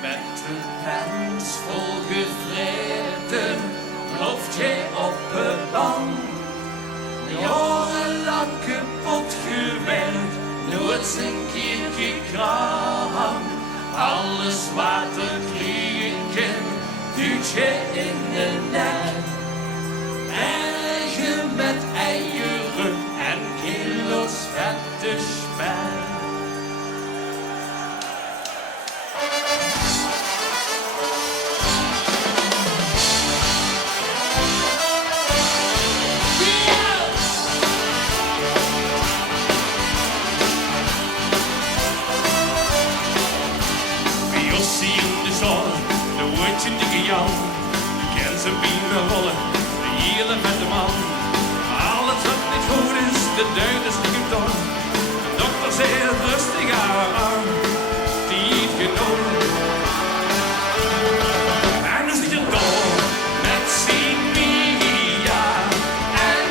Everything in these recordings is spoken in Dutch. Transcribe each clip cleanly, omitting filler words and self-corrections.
Met een pens vol gevreden loopt jij op een bank. Jarenlang kapot gewerkt, nooit een keertje krank. Alles wat er klinken, duwt je in de nek. Eigen met eieren en kilo's vette spek. De dikke Jan, de kent zijn bienen rollen, de hele vette man. Alles wat niet goed is, de duinen stikken toch. De dokter zegt rustig aan, die heeft genomen. En nu zit je door met Sylvia en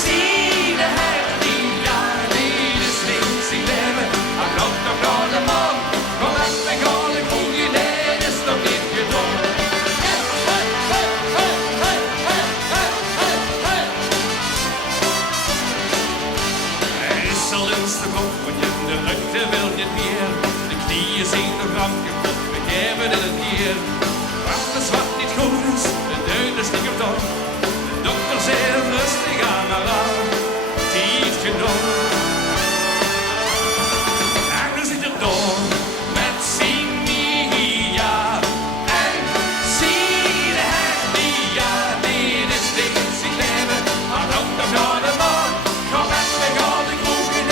zie de hernia. Dit is niks in leven, maar nog de man. Kom even, kom ik voel je, dit is nog niet gedaan. De kop, want in de rugte wil je het meer. De knieën zijn nog afgepot, we geven het hier. Alles wat niet goed is, de deunen stikken toch. De dokter zegt rustig aan, maar aan, die heeft genomen. En nu zit er door met Sylvia en zie de hernia. Dit is niks in leven, maar ook nog naar de man. Kom even, ga de kroeg in.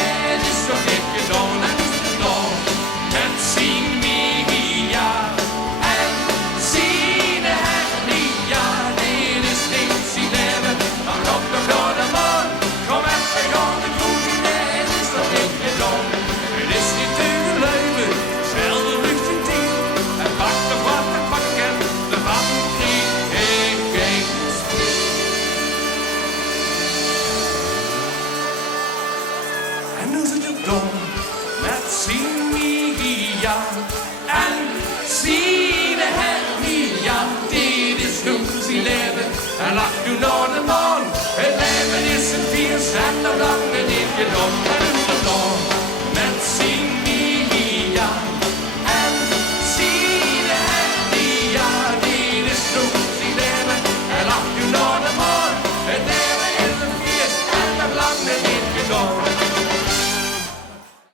En nu zit je door met Sylvia en zie de hernia. Dit is hoe ze leven en lach nu naar de maan. Het leven is een vies en de lang niet gedaan. En nu zit je door met Sylvia.